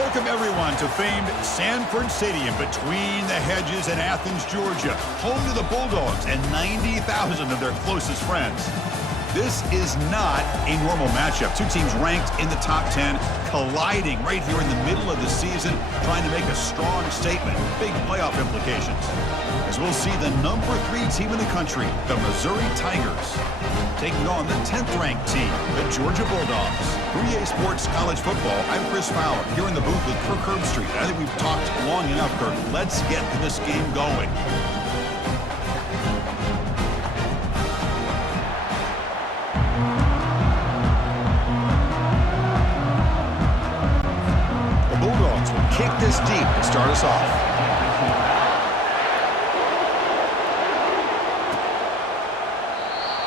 Welcome, everyone, to famed Sanford Stadium between the hedges in Athens, Georgia, home to the Bulldogs and 90,000 of their closest friends. This is not a normal matchup. Two teams ranked in the top 10, colliding right here in the middle of the season, trying to make a strong statement. Big playoff implications. As we'll see the number 3 team in the country, the Missouri Tigers, taking on the 10th-ranked team, the Georgia Bulldogs. 3A Sports College Football, I'm Chris Fowler, here in the booth with Kirk Herbstreit. I think we've talked long enough, Kirk. Let's get this game going. The Bulldogs will kick this deep to start us off.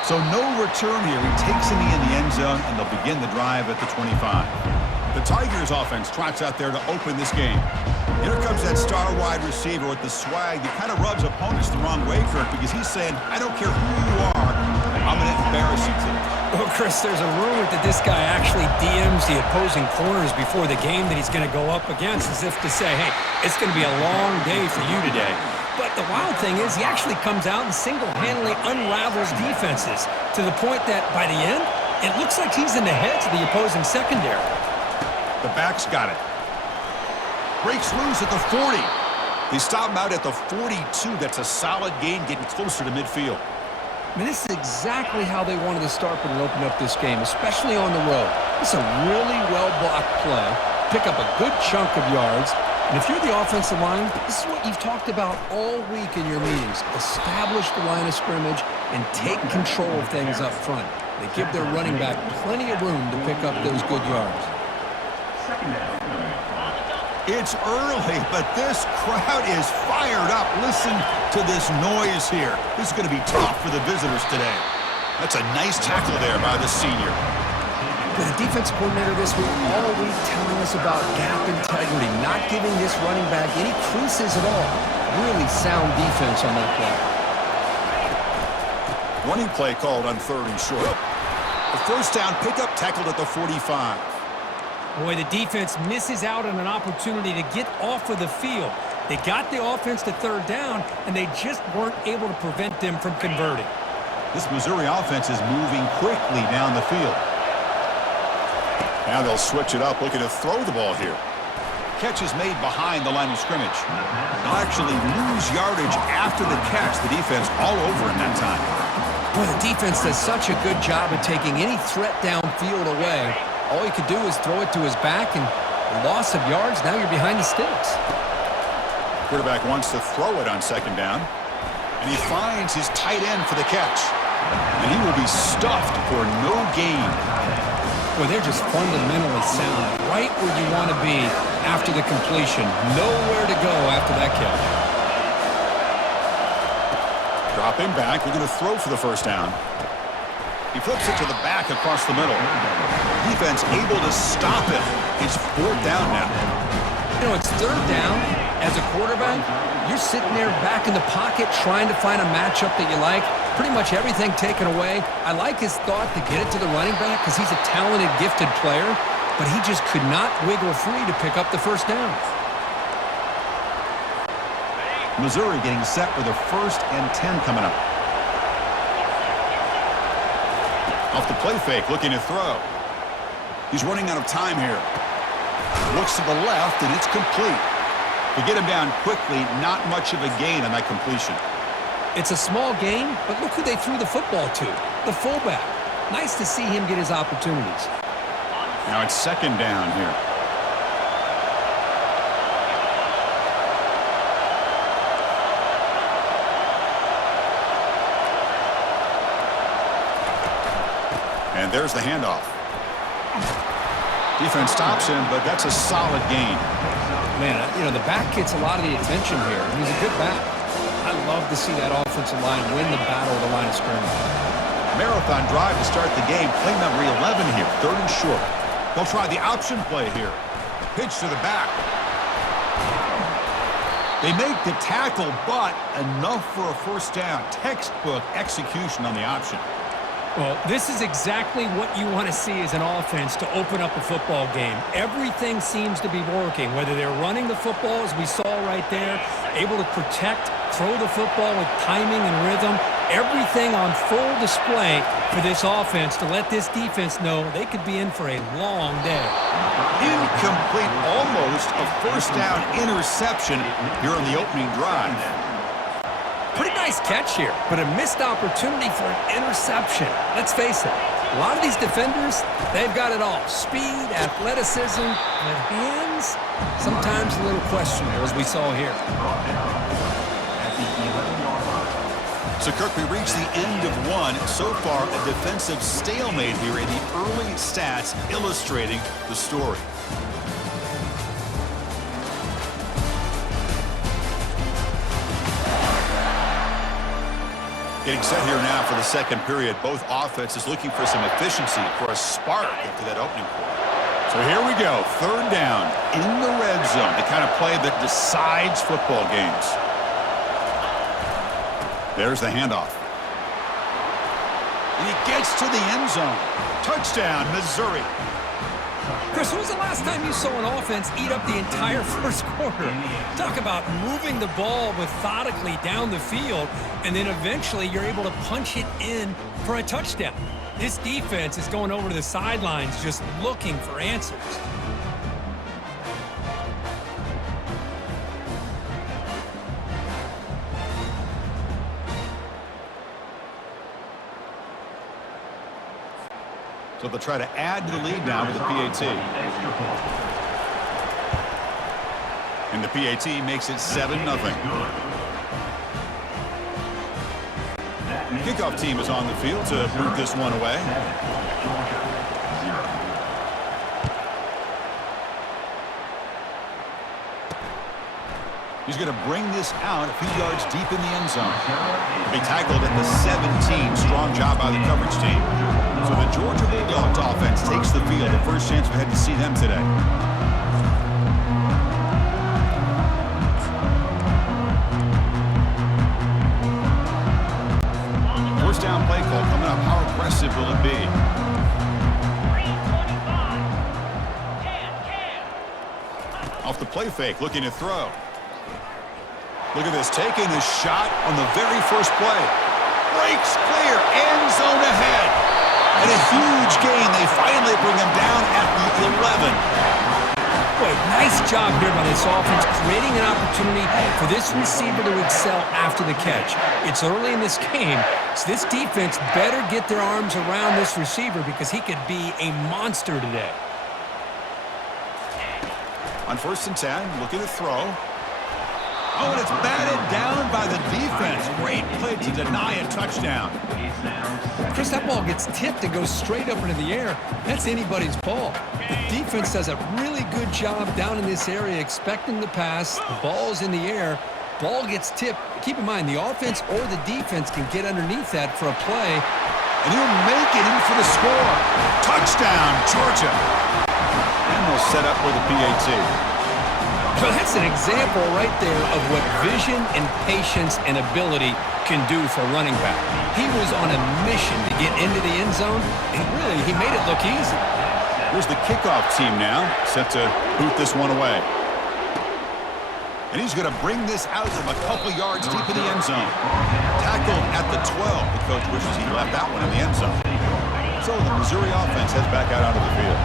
So no return here. He takes a knee in the end zone, and they'll begin the drive at the 25. The Tigers offense trots out there to open this game. Here comes that star wide receiver with the swag that kind of rubs opponents the wrong way, Kirk, because he's saying, I don't care who you are, I'm going to embarrass you today. Well, Chris, there's a rumor that this guy actually DMs the opposing corners before the game that he's going to go up against, as if to say, hey, it's going to be a long day for you today. But the wild thing is he actually comes out and single-handedly unravels defenses to the point that by the end, it looks like he's in the heads of the opposing secondary. The back's got it. Breaks loose at the 40. They stop him out at the 42. That's a solid gain, getting closer to midfield. I mean, this is exactly how they wanted to start and open up this game, especially on the road. It's a really well-blocked play. Pick up a good chunk of yards. And if you're the offensive line, this is what you've talked about all week in your meetings. Establish the line of scrimmage and take control of things up front. They give their running back plenty of room to pick up those good yards. It's early, but this crowd is fired up. Listen to this noise here. This is going to be tough for the visitors today. That's a nice tackle there by the senior. The defensive coordinator this week all week telling us about gap integrity, not giving this running back any creases at all. Really sound defense on that play. Running play called on 3rd and short. The first down pickup tackled at the 45. Boy, the defense misses out on an opportunity to get off of the field. They got the offense to 3rd down, and they just weren't able to prevent them from converting. This Missouri offense is moving quickly down the field. Now they'll switch it up, looking to throw the ball here. Catch is made behind the line of scrimmage. They'll actually lose yardage after the catch. The defense all over in that time. Boy, the defense does such a good job of taking any threat downfield away. All he could do is throw it to his back, and a loss of yards, now you're behind the sticks. Quarterback wants to throw it on 2nd down, and he finds his tight end for the catch. And he will be stuffed for no gain. Well, they're just fundamentally sound, right where you want to be after the completion. Nowhere to go after that catch. Dropping back, we're going to throw for the first down. He flips it to the back across the middle. Defense able to stop him. It's 4th down now. You know, it's 3rd down. As a quarterback, you're sitting there back in the pocket trying to find a matchup that you like. Pretty much everything taken away. I like his thought to get it to the running back because he's a talented, gifted player, but he just could not wiggle free to pick up the first down. Missouri getting set with a 1st and 10 coming up. Off the play fake, looking to throw. He's running out of time here. Looks to the left, and it's complete. To get him down quickly, not much of a gain on that completion. It's a small gain, but look who they threw the football to, the fullback. Nice to see him get his opportunities. Now it's 2nd down here. And there's the handoff. Defense stops him, but that's a solid gain. Man, you know, the back gets a lot of the attention here. He's a good back. I love to see that offensive line win the battle of the line of scrimmage. Marathon drive to start the game. Play number 11 here, 3rd and short. They'll try the option play here. Pitch to the back. They make the tackle, but enough for a first down. Textbook execution on the option. Well, this is exactly what you want to see as an offense to open up a football game. Everything seems to be working, whether they're running the football, as we saw right there, able to protect, throw the football with timing and rhythm, everything on full display for this offense to let this defense know they could be in for a long day. Incomplete, almost a first down interception here on the opening drive. Pretty nice catch here, but a missed opportunity for an interception. Let's face it, a lot of these defenders, they've got it all. Speed, athleticism, but hands, sometimes a little questionable, as we saw here. So, Kirk, we reached the end of one. So far, a defensive stalemate here in the early stats illustrating the story. Getting set here now for the second period. Both offenses looking for some efficiency, for a spark into that opening quarter. So here we go. Third down in the red zone. The kind of play that decides football games. There's the handoff. And he gets to the end zone. Touchdown, Missouri. Chris, when was the last time you saw an offense eat up the entire first quarter? Talk about moving the ball methodically down the field, and then eventually you're able to punch it in for a touchdown. This defense is going over to the sidelines just looking for answers. So they'll try to add to the lead now with the PAT. And the PAT makes it 7-0. Kickoff team is on the field to move this one away. He's going to bring this out a few yards deep in the end zone. He'll be tackled at the 17. Strong job by the coverage team. So the Georgia Bulldogs offense takes the field. The first chance we had to see them today. First down play call coming up. How aggressive will it be? Off the play fake, looking to throw. Look at this, taking a shot on the very first play. Breaks clear, end zone ahead. And a huge gain. They finally bring him down at the 11. Boy, nice job here by this offense, creating an opportunity for this receiver to excel after the catch. It's early in this game, so this defense better get their arms around this receiver because he could be a monster today. On 1st and 10, looking to throw. Oh, and it's batted down by the defense. Great play to deny a touchdown. Chris, that ball gets tipped and goes straight up into the air. That's anybody's ball. The defense does a really good job down in this area expecting the pass. The ball's in the air. Ball gets tipped. Keep in mind, the offense or the defense can get underneath that for a play. And he'll make it in for the score. Touchdown, Georgia. And they'll set up with the PAT. So that's an example right there of what vision and patience and ability can do for a running back. He was on a mission to get into the end zone, and really, he made it look easy. Here's the kickoff team now, set to boot this one away. And he's going to bring this out from a couple yards deep in the end zone. Tackled at the 12. The coach wishes he left that one in the end zone. So the Missouri offense heads back out onto the field.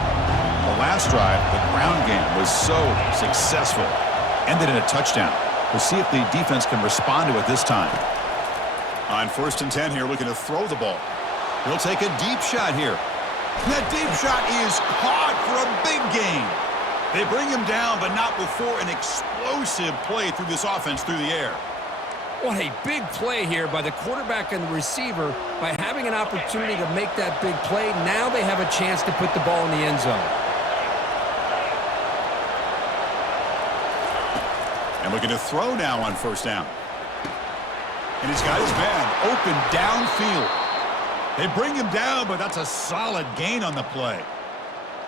The last drive, the ground game was so successful. Ended in a touchdown. We'll see if the defense can respond to it this time. On 1st and 10 here, looking to throw the ball. He'll take a deep shot here. And that deep shot is caught for a big gain. They bring him down, but not before an explosive play through this offense through the air. What a big play here by the quarterback and the receiver by having an opportunity to make that big play. Now they have a chance to put the ball in the end zone. And looking to throw now on 1st down. And he's got his man open downfield. They bring him down, but that's a solid gain on the play.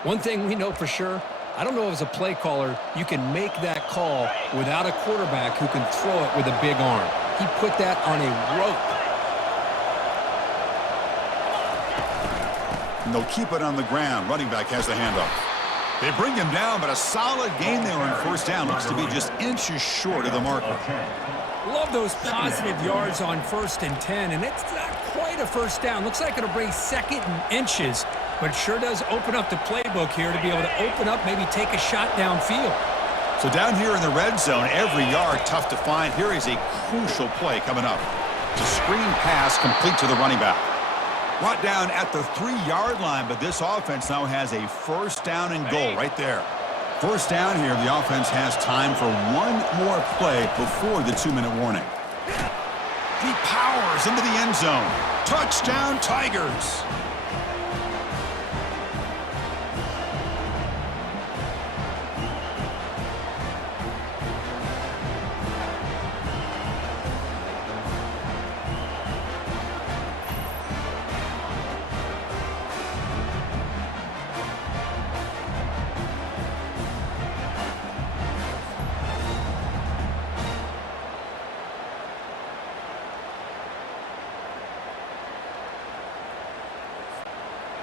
One thing we know for sure, I don't know if as a play caller you can make that call without a quarterback who can throw it with a big arm. He put that on a rope. And they'll keep it on the ground. Running back has the handoff. They bring him down, but a solid gain there on first down. Looks to be just inches short of the marker. Love those positive yards on 1st and 10, and it's not quite a first down. Looks like it'll bring 2nd and inches, but it sure does open up the playbook here to be able to open up, maybe take a shot downfield. So down here in the red zone, every yard tough to find. Here is a crucial play coming up. It's a screen pass complete to the running back. Brought down at the 3-yard line, but this offense now has a first down and goal right there. First down here, the offense has time for one more play before the 2-minute warning. He powers into the end zone. Touchdown, Tigers.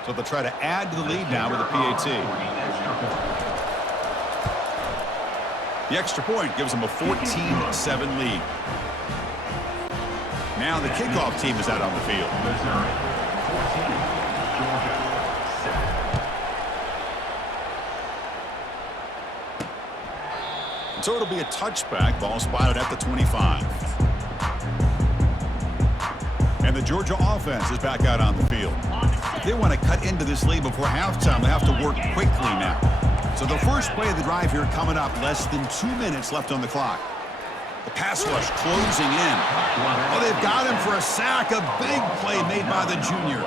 So they'll try to add to the lead now with a PAT. The extra point gives them a 14-7 lead. Now the kickoff team is out on the field. And so it'll be a touchback. Ball spotted at the 25. And the Georgia offense is back out on the field. If they want to cut into this lead before halftime, they have to work quickly now. So the first play of the drive here coming up, less than 2 minutes left on the clock. The pass rush closing in. Oh, they've got him for a sack. A big play made by the junior.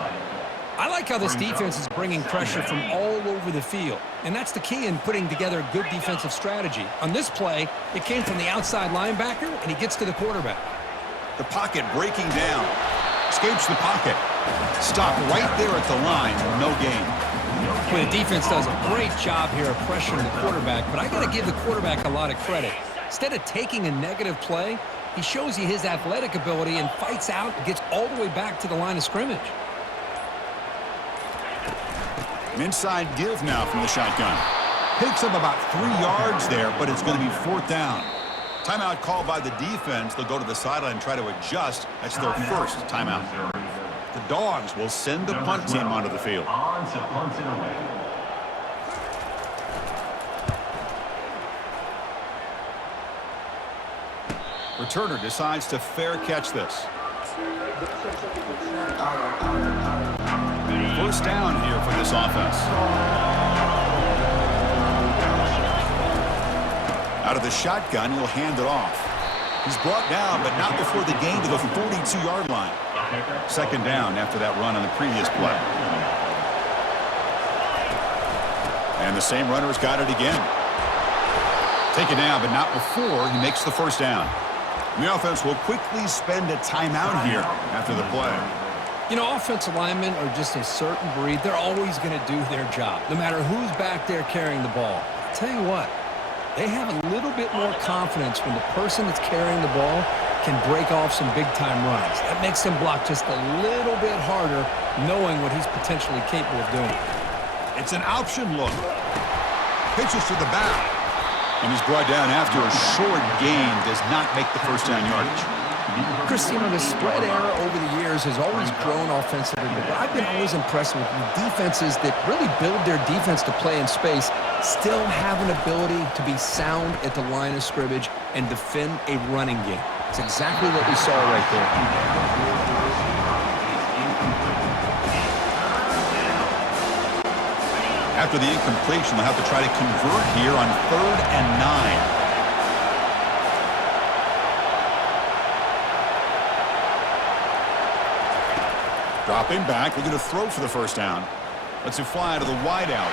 I like how this defense is bringing pressure from all over the field, and that's the key in putting together a good defensive strategy. On this play, it came from the outside linebacker, and he gets to the quarterback. The pocket breaking down. Escapes the pocket. Stop right there at the line. No gain. Well, the defense does a great job here of pressuring the quarterback, but I got to give the quarterback a lot of credit. Instead of taking a negative play, he shows you his athletic ability and fights out and gets all the way back to the line of scrimmage. An inside give now from the shotgun. Picks up about 3 yards there, but it's going to be 4th down. Timeout called by the defense. They'll go to the sideline and try to adjust. That's their first timeout. The Dogs will send the punt team onto the field. Returner decides to fair catch this. First down here for this offense. Out of the shotgun, he'll hand it off. He's brought down, but not before the gain to the 42-yard line. Second down after that run on the previous play. And the same runner's got it again. Taken down, but not before he makes the first down. And the offense will quickly spend a timeout here after the play. You know, offensive linemen are just a certain breed. They're always going to do their job, no matter who's back there carrying the ball. I'll tell you what. They have a little bit more confidence when the person that's carrying the ball can break off some big-time runs. That makes them block just a little bit harder, knowing what he's potentially capable of doing. It's an option look. Pitches to the back. And he's brought down after a short gain. Does not make the first down yardage. Chris, you know, the spread era over the years has always grown offensively, but I've been always impressed with defenses that really build their defense to play in space, still have an ability to be sound at the line of scrimmage and defend a running game. It's exactly what we saw right there. After the incompletion, they'll have to try to convert here on 3rd and 9. Dropping back, looking to throw for the first down. Lets it fly to the wideout.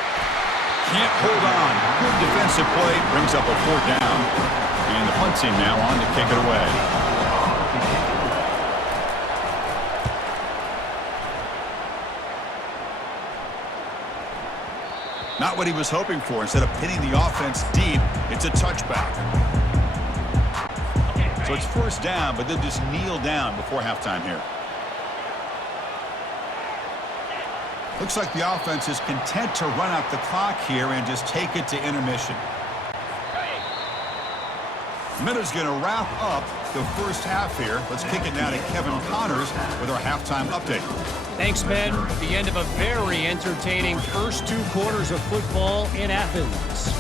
Can't hold on. Good defensive play. Brings up a 4th down. And the punt team now on to kick it away. Not what he was hoping for. Instead of pinning the offense deep, it's a touchback. So it's first down, but they'll just kneel down before halftime here. Looks like the offense is content to run out the clock here and just take it to intermission. Minute's going to wrap up the first half here. Let's kick it now to Kevin Connors with our halftime update. Thanks, Ben. The end of a very entertaining first 2 quarters of football in Athens.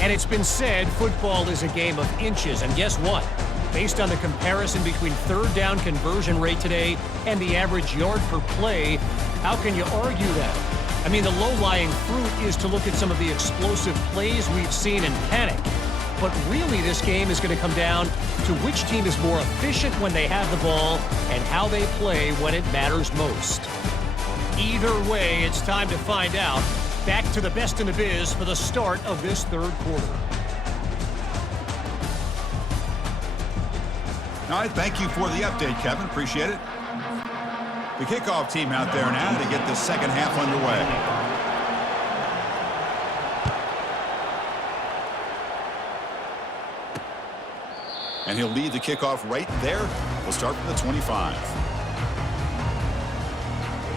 And it's been said football is a game of inches. And guess what? Based on the comparison between third down conversion rate today and the average yard per play, how can you argue that? I mean, the low-lying fruit is to look at some of the explosive plays we've seen and panic. But really, this game is going to come down to which team is more efficient when they have the ball and how they play when it matters most. Either way, it's time to find out. Back to the best in the biz for the start of this third quarter. All right, thank you for the update, Kevin. Appreciate it. The kickoff team out there now to get the second half underway. And he'll lead the kickoff right there. We'll start from the 25.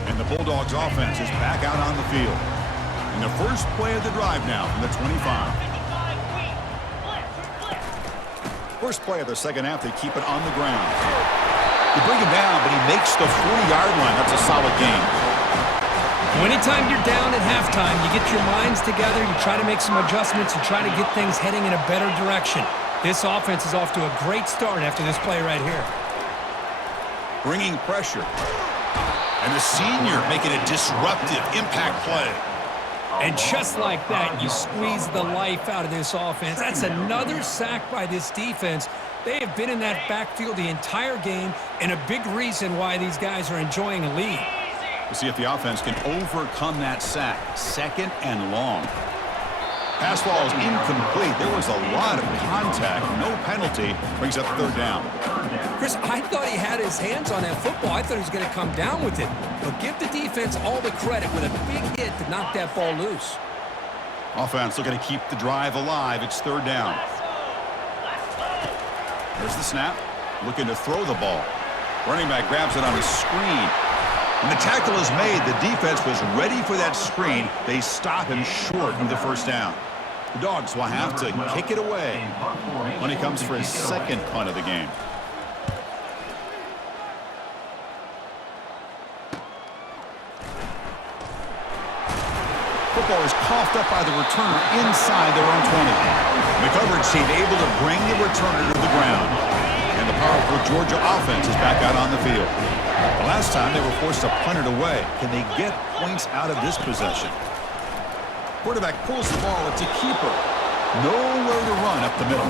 And the Bulldogs offense is back out on the field. And the first play of the drive now from the 25. First play of the second half, they keep it on the ground. You bring him down, but he makes the 40-yard line. That's a solid game. Well, anytime you're down at halftime, you get your minds together, you try to make some adjustments, you try to get things heading in a better direction. This offense is off to a great start after this play right here. Bringing pressure. And the senior making a disruptive impact play. And just like that, you squeeze the life out of this offense. That's another sack by this defense. They have been in that backfield the entire game, and a big reason why these guys are enjoying a lead. We'll see if the offense can overcome that sack. Second and long. Pass ball is incomplete. There was a lot of contact. No penalty. Brings up third down. Chris, I thought he had his hands on that football. I thought he was going to come down with it. But give the defense all the credit with a big hit to knock that ball loose. Offense looking to keep the drive alive. It's third down. There's the snap. Looking to throw the ball. Running back grabs it on his screen. When the tackle is made, the defense was ready for that screen. They stop him short of the first down. The Dogs will have to kick it away when he comes for his second punt of the game. Football is coughed up by the returner inside their own 20. The coverage team able to bring the returner to the ground. And the powerful Georgia offense is back out on the field. The last time they were forced to punt it away. Can they get points out of this possession? Quarterback pulls the ball. It's a keeper. Nowhere to run up the middle.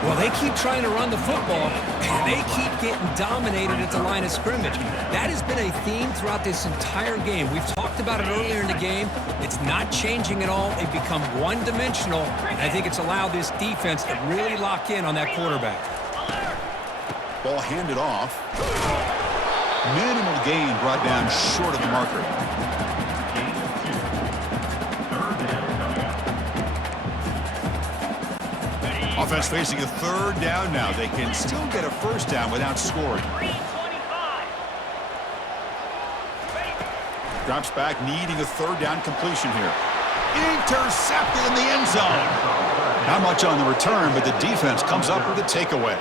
Well, they keep trying to run the football, and they keep getting dominated at the line of scrimmage. That has been a theme throughout this entire game. We've talked about it earlier in the game. It's not changing at all. They've become one-dimensional, and I think it's allowed this defense to really lock in on that quarterback. Ball handed off. Minimal gain brought down short of the marker. Offense facing a third down now. They can still get a first down without scoring. Drops back, needing a third down completion here. Intercepted in the end zone. Not much on the return, but the defense comes up with a takeaway.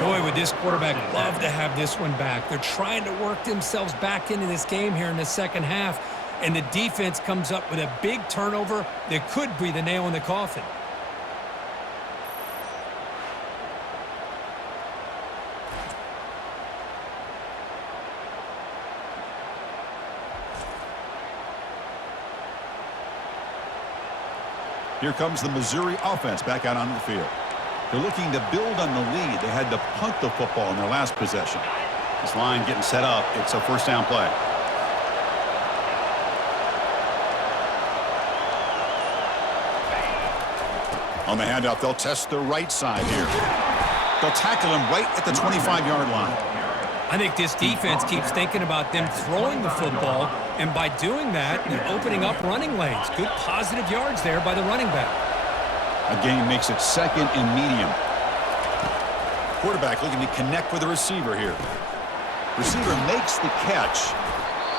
Boy, would this quarterback love to have this one back. They're trying to work themselves back into this game here in the second half, and the defense comes up with a big turnover that could be the nail in the coffin. Here comes the Missouri offense back out onto the field. They're looking to build on the lead. They had to punt the football in their last possession. This line getting set up. It's a first down play. On the handoff, they'll test the right side here. They'll tackle him right at the 25-yard line. I think this defense keeps thinking about them throwing the football, and by doing that, they're opening up running lanes. Good positive yards there by the running back. A gain makes it second and medium. Quarterback looking to connect with the receiver here. Receiver makes the catch.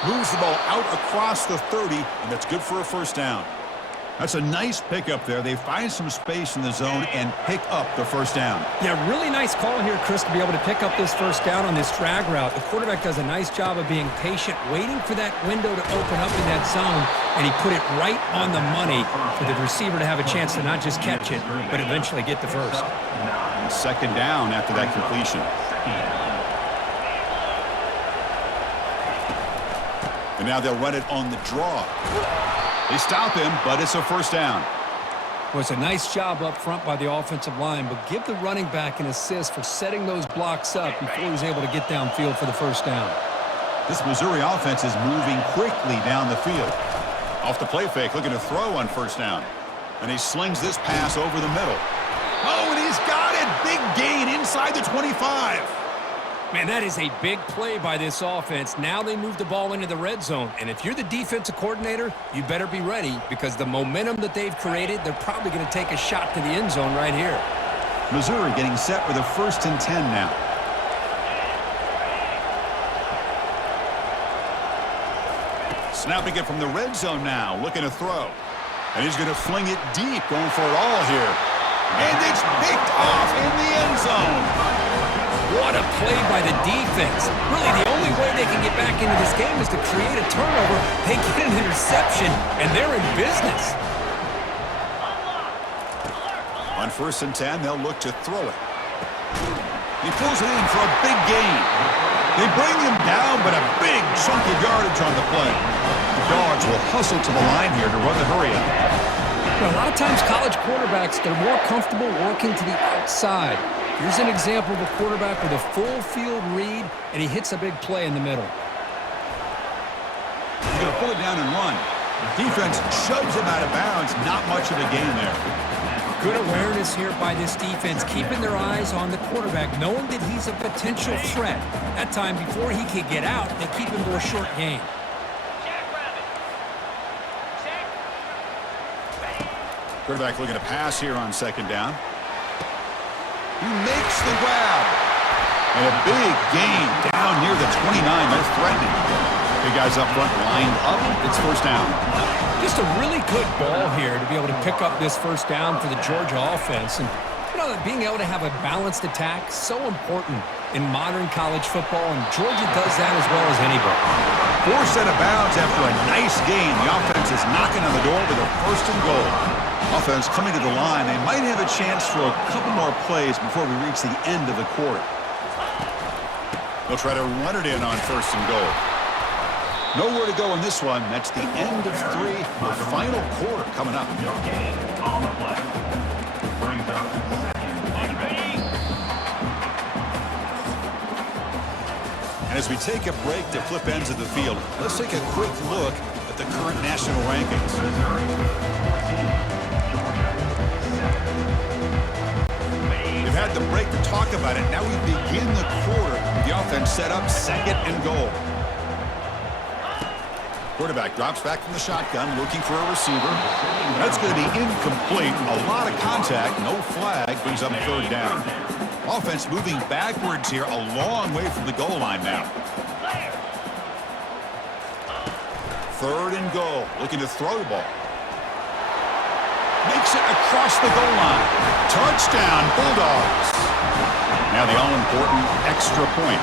Moves the ball out across the 30, and that's good for a first down. That's a nice pickup there. They find some space in the zone and pick up the first down. Yeah, really nice call here, Chris, to be able to pick up this first down on this drag route. The quarterback does a nice job of being patient, waiting for that window to open up in that zone, and he put it right on the money for the receiver to have a chance to not just catch it, but eventually get the first. And second down after that completion. And now they'll run it on the draw. They stop him, but it's a first down. Well, it's a nice job up front by the offensive line, but give the running back an assist for setting those blocks up before he was able to get downfield for the first down. This Missouri offense is moving quickly down the field. Off the play fake, looking to throw on first down. And he slings this pass over the middle. Oh, and he's got it! Big gain inside the 25. Man, that is a big play by this offense. Now they move the ball into the red zone. And if you're the defensive coordinator, you better be ready because the momentum that they've created, they're probably going to take a shot to the end zone right here. Missouri getting set for the 1st and 10 now. Snapping it from the red zone now, looking to throw. And he's going to fling it deep, going for it all here. And it's picked off in the end zone. What a play by the defense. Really, the only way they can get back into this game is to create a turnover. They get an interception, and they're in business. On 1st and 10, they'll look to throw it. He pulls it in for a big gain. They bring him down, but a big chunk of yardage on the play. The Dogs will hustle to the line here to run the hurry up. A lot of times college quarterbacks, they're more comfortable working to the outside. Here's an example of a quarterback with a full field read, and he hits a big play in the middle. He's going to pull it down and run. Defense shoves him out of bounds. Not much of a gain there. Good awareness here by this defense, keeping their eyes on the quarterback, knowing that he's a potential threat. That time, before he could get out, they keep him to a short gain. Quarterback looking to pass here on 2nd down. He makes the grab. And a big gain down near the 29. They're threatening. Big guys up front lined up. It's first down. Just a really good ball here to be able to pick up this first down for the Georgia offense. And, you know, being able to have a balanced attack is so important in modern college football, and Georgia does that as well as anybody. Forced out of bounds after a nice gain. The offense is knocking on the door with a 1st and goal. Offense coming to the line. They might have a chance for a couple more plays before we reach the end of the quarter. They'll try to run it in on 1st and goal. Nowhere to go in this one. That's the end of 3. The final quarter coming up. And as we take a break to flip ends of the field, let's take a quick look at the current national rankings. We've had the break to talk about it. Now we begin the quarter with the offense set up 2nd and goal. Quarterback drops back from the shotgun, looking for a receiver. That's going to be incomplete. A lot of contact, no flag, brings up 3rd down. Offense moving backwards here, a long way from the goal line now. 3rd and goal, looking to throw the ball. Makes it across the goal line. Touchdown, Bulldogs. Now the all-important extra point.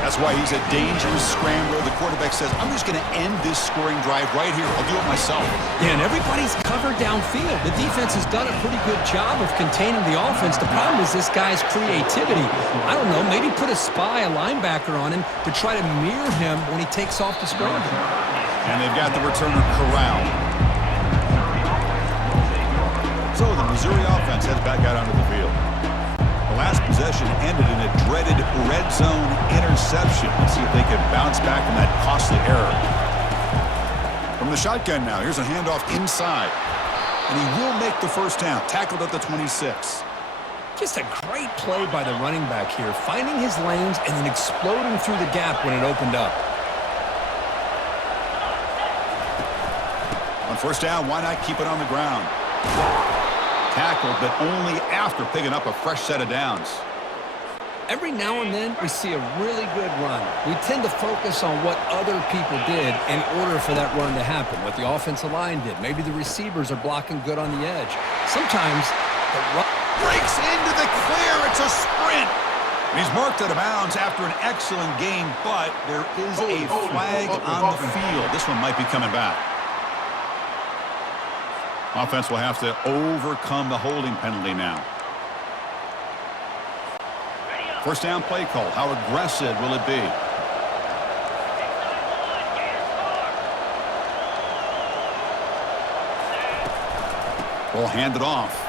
That's why he's a dangerous scrambler. The quarterback says, I'm just going to end this scoring drive right here. I'll do it myself. Yeah, and everybody's covered downfield. The defense has done a pretty good job of containing the offense. The problem is this guy's creativity. I don't know, maybe put a spy, a linebacker on him to try to mirror him when he takes off the scramble. And they've got the returner corralled. So the Missouri offense heads back out onto the field. The last possession ended in a dreaded red zone interception. Let's see if they can bounce back from that costly error. From the shotgun now, here's a handoff inside. And he will make the first down, tackled at the 26. Just a great play by the running back here, finding his lanes and then exploding through the gap when it opened up. On first down, why not keep it on the ground? Tackled, but only after picking up a fresh set of downs. Every now and then, we see a really good run. We tend to focus on what other people did in order for that run to happen, what the offensive line did. Maybe the receivers are blocking good on the edge. Sometimes the run Breaks into the clear. It's a sprint. He's marked out of bounds after an excellent game, but there is a flag on the field. This one might be coming back. Offense will have to overcome the holding penalty now. First down play call. How aggressive will it be? Ball handed off.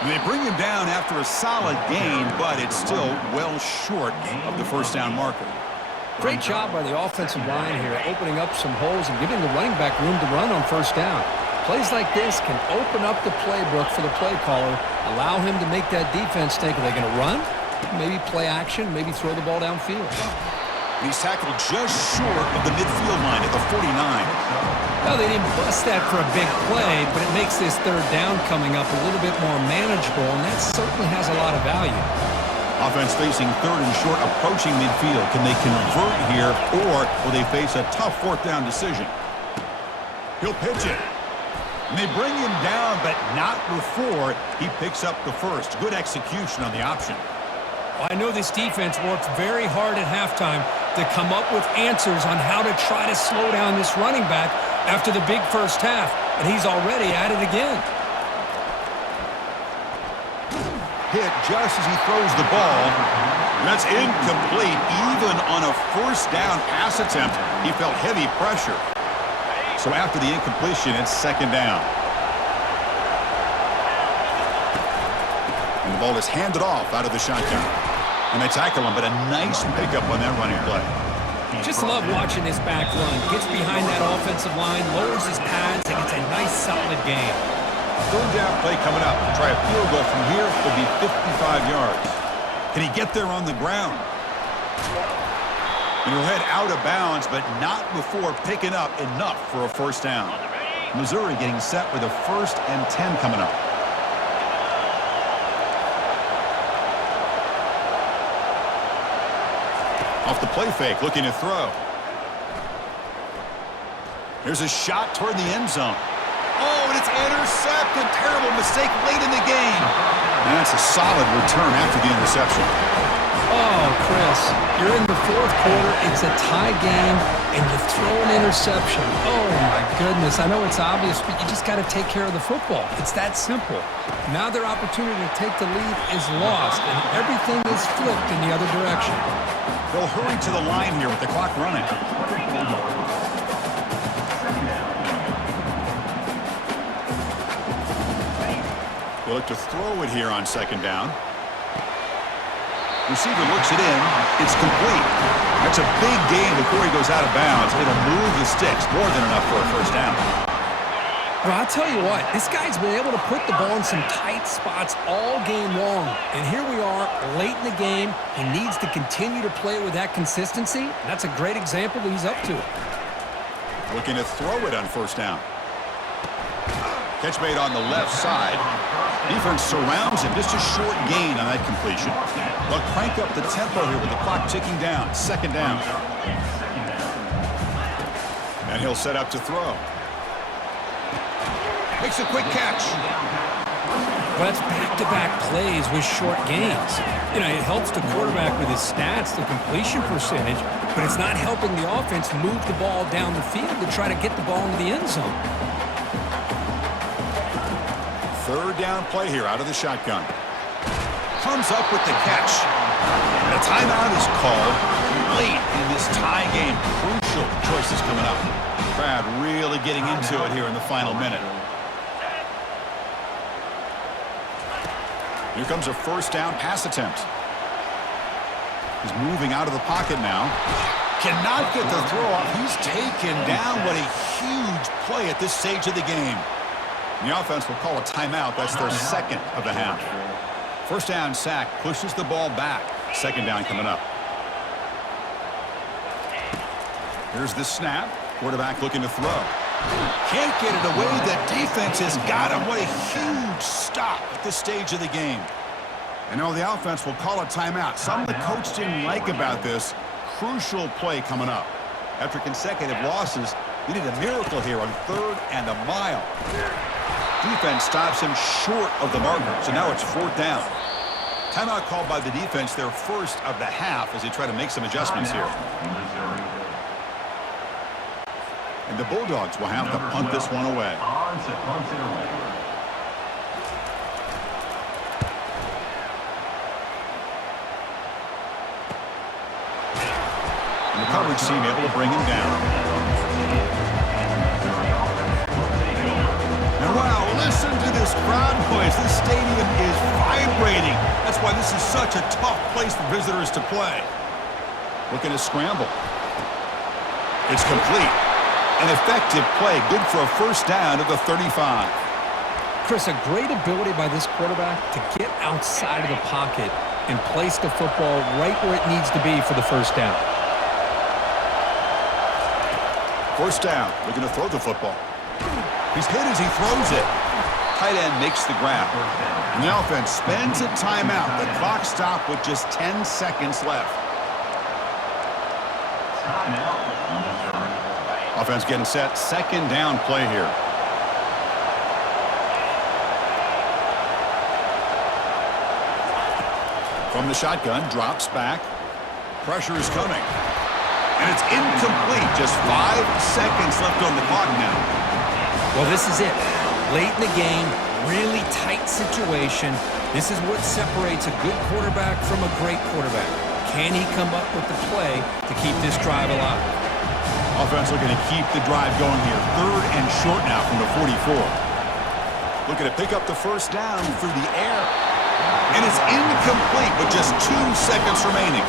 And they bring him down after a solid gain, but it's still well short of the first down marker. Great job by the offensive line here, opening up some holes and giving the running back room to run on first down. Plays like this can open up the playbook for the play caller, allow him to make that defense think, are they going to run? Maybe play action, maybe throw the ball downfield. He's tackled just short of the midfield line at the 49. Well, they didn't bust that for a big play, but it makes this third down coming up a little bit more manageable, and that certainly has a lot of value. Offense facing third and short, approaching midfield. Can they convert here, or will they face a tough fourth down decision? He'll pitch it. And they bring him down, but not before he picks up the first. Good execution on the option. Well, I know this defense worked very hard at halftime to come up with answers on how to try to slow down this running back after the big first half, and he's already at it again. Hit just as he throws the ball. That's incomplete. Even on a first down pass attempt, he felt heavy pressure. So after the incompletion, it's second down. And the ball is handed off out of the shotgun. And they tackle him, but a nice pickup on that running play. Just love watching this back run. Gets behind that offensive line, lowers his pads, and gets a nice solid gain. Third down play coming up. Try a field goal from here. It'll be 55 yards. Can he get there on the ground? And he'll head out of bounds, but not before picking up enough for a first down. Missouri getting set with a 1st and 10 coming up. Off the play fake, looking to throw. There's a shot toward the end zone. Oh, and it's intercepted. Terrible mistake late in the game. And that's a solid return after the interception. Oh, Chris, you're in the fourth quarter. It's a tie game, and you throw an interception. Oh, my goodness. I know it's obvious, but you just got to take care of the football. It's that simple. Now their opportunity to take the lead is lost, and everything is flipped in the other direction. They'll hurry to the line here with the clock running. They'll look to throw it here on second down. Receiver looks it in. It's complete. That's a big gain before he goes out of bounds. It'll move the sticks. More than enough for a first down. Well, I'll tell you what, this guy's been able to put the ball in some tight spots all game long. And here we are, late in the game. He needs to continue to play with that consistency. And that's a great example that he's up to it. Looking to throw it on first down. Catch made on the left side. Defense surrounds him. Just a short gain on that completion. They'll crank up the tempo here with the clock ticking down. Second down. And he'll set up to throw. Makes a quick catch. Well, that's back-to-back plays with short gains. You know, it helps the quarterback with his stats, the completion percentage, but it's not helping the offense move the ball down the field to try to get the ball into the end zone. Third down play here out of the shotgun. Comes up with the catch. And a timeout is called late in this tie game. Crucial choices coming up. Crowd really getting into it here in the final minute. Here comes a first down pass attempt. He's moving out of the pocket now. Cannot get the throw off. He's taken down. What a huge play at this stage of the game. The offense will call a timeout. That's their second of the half. First down sack pushes the ball back. Second down coming up. Here's the snap. Quarterback looking to throw. Can't get it away. The defense has got him. What a huge stop at this stage of the game. And now the offense will call a timeout. Something the coach didn't like about this. Crucial play coming up. After consecutive losses, they need a miracle here on 3rd and a mile. Defense stops him short of the marker, so now it's 4th down. Timeout called by the defense, their first of the half, as they try to make some adjustments here. And the Bulldogs will have to punt this one away. And the coverage team able to bring him down. And wow, listen to this crowd noise. This stadium is vibrating. That's why this is such a tough place for visitors to play. Looking to scramble. It's complete. An effective play, good for a first down at the 35. Chris, a great ability by this quarterback to get outside of the pocket and place the football right where it needs to be for the first down. First down, looking to throw the football. He's hit as he throws it. Tight end makes the grab. And the offense spends a timeout. The clock stopped with just 10 seconds left. Offense getting set. 2nd down play here. From the shotgun, drops back. Pressure is coming. And it's incomplete. Just 5 seconds left on the clock now. Well, this is it. Late in the game, really tight situation. This is what separates a good quarterback from a great quarterback. Can he come up with the play to keep this drive alive? Offense looking to keep the drive going here. 3rd and short now from the 44. Looking to pick up the first down through the air. And it's incomplete with just 2 seconds remaining.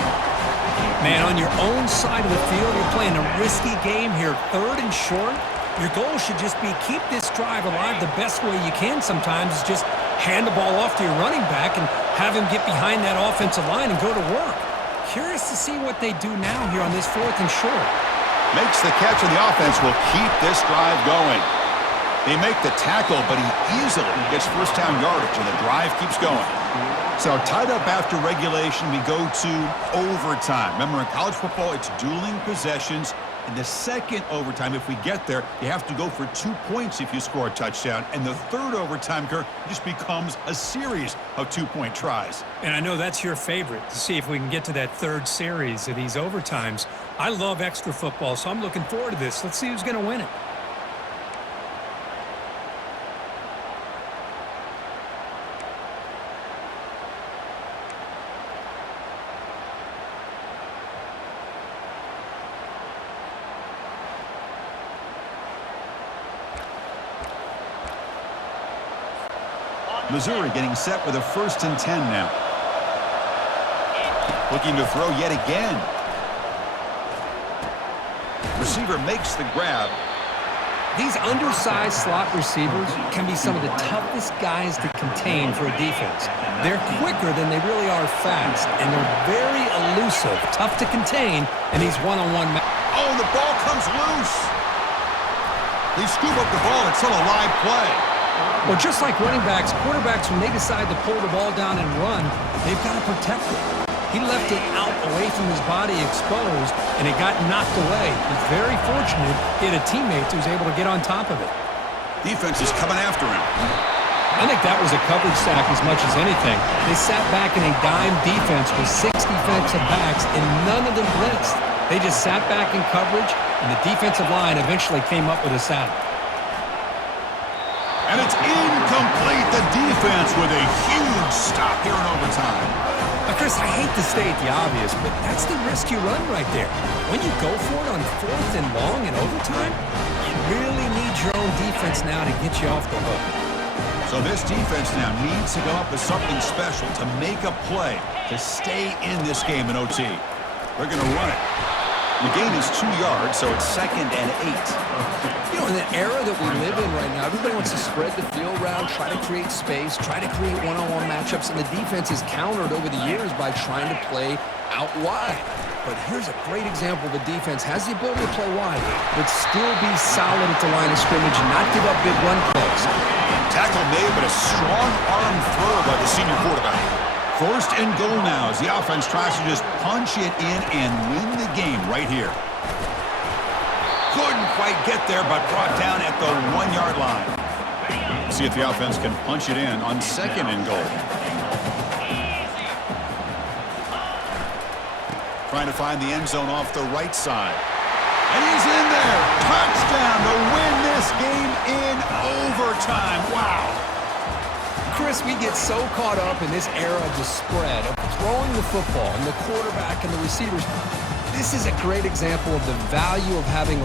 Man, on your own side of the field, you're playing a risky game here. 3rd and short. Your goal should just be keep this drive alive the best way you can sometimes is just hand the ball off to your running back and have him get behind that offensive line and go to work. Curious to see what they do now here on this 4th and short. Makes the catch, and the offense will keep this drive going. They make the tackle, but he easily gets first down yardage, and the drive keeps going. So tied up after regulation, we go to overtime. Remember, in college football, it's dueling possessions. In the second overtime, if we get there, you have to go for 2 points if you score a touchdown. And the 3rd overtime, Kirk, just becomes a series of 2-point tries. And I know that's your favorite, to see if we can get to that 3rd series of these overtimes. I love extra football, so I'm looking forward to this. Let's see who's going to win it. Missouri getting set with a 1st and 10 now. Looking to throw yet again. Receiver makes the grab. These undersized slot receivers can be some of the toughest guys to contain for a defense. They're quicker than they really are fast, and they're very elusive, tough to contain in these one-on-one matches. Oh, the ball comes loose. They scoop up the ball. It's still a live play. Well, just like running backs, quarterbacks, when they decide to pull the ball down and run, they've got to protect it. He left it out away from his body exposed, and it got knocked away. He's very fortunate he had a teammate who was able to get on top of it. Defense is coming after him. I think that was a coverage sack as much as anything. They sat back in a dime defense with 6 defensive backs, and none of them blitzed. They just sat back in coverage, and the defensive line eventually came up with a sack. And it's incomplete. The defense with a huge stop here in overtime. Now, Chris, I hate to state the obvious, but that's the risk you run right there. When you go for it on 4th and long in overtime, you really need your own defense now to get you off the hook. So this defense now needs to come up with something special to make a play to stay in this game in OT. They're going to run it. The gain is 2 yards, so it's 2nd and 8. You know, in the era that we live in right now, everybody wants to spread the field around, try to create space, try to create one-on-one matchups, and the defense is countered over the years by trying to play out wide. But here's a great example of a defense has the ability to play wide, but still be solid at the line of scrimmage and not give up big run plays. Tackle made, but a strong arm throw by the senior quarterback. First and goal now as the offense tries to just punch it in and win the game right here. Couldn't quite get there, but brought down at the 1-yard line. See if the offense can punch it in on second and goal. Trying to find the end zone off the right side. And he's in there. Touchdown to win this game in overtime. Wow. Chris, we get so caught up in this era of the spread, of throwing the football and the quarterback and the receivers. This is a great example of the value of having a